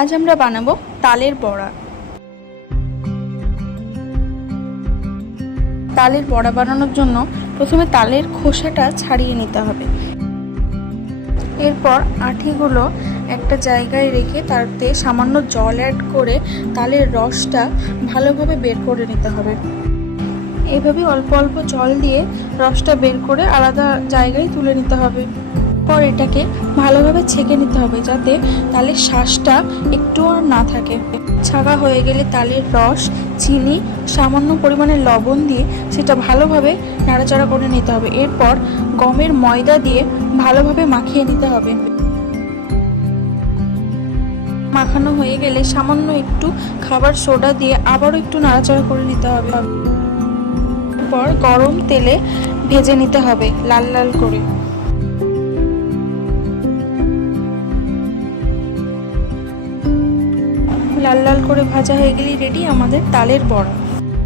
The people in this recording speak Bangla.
আজ আমরা বানাবো তালের বড়া। তালের বড়া বানানোর জন্য প্রথমে তালের খোসাটা ছাড়িয়ে নিতে হবে। এরপর আঁটিগুলো একটা জায়গায় রেখে তাতে সামান্য জল অ্যাড করে তালের রসটা ভালোভাবে বের করে নিতে হবে। এইভাবে অল্প অল্প জল দিয়ে রসটা বের করে আলাদা জায়গায় তুলে নিতে হবে। পর এটাকে ভালোভাবে ছেঁকে নিতে হবে যাতে তালের শাঁসটা একটু আর না থাকে। ছাঁকা হয়ে গেলে তালের রস, চিনি, সামান্য পরিমাণে লবণ দিয়ে সেটা ভালোভাবে নাড়াচাড়া করে নিতে হবে। এরপর গমের ময়দা দিয়ে ভালোভাবে মাখিয়ে নিতে হবে। মাখানো হয়ে গেলে সামান্য একটু খাবার সোডা দিয়ে আবারও একটু নাড়াচাড়া করে নিতে হবে। এরপর গরম তেলে ভেজে নিতে হবে লাল লাল করে। লাল লাল করে ভাজা হয়ে গেলেই রেডি আমাদের তালের বড়া।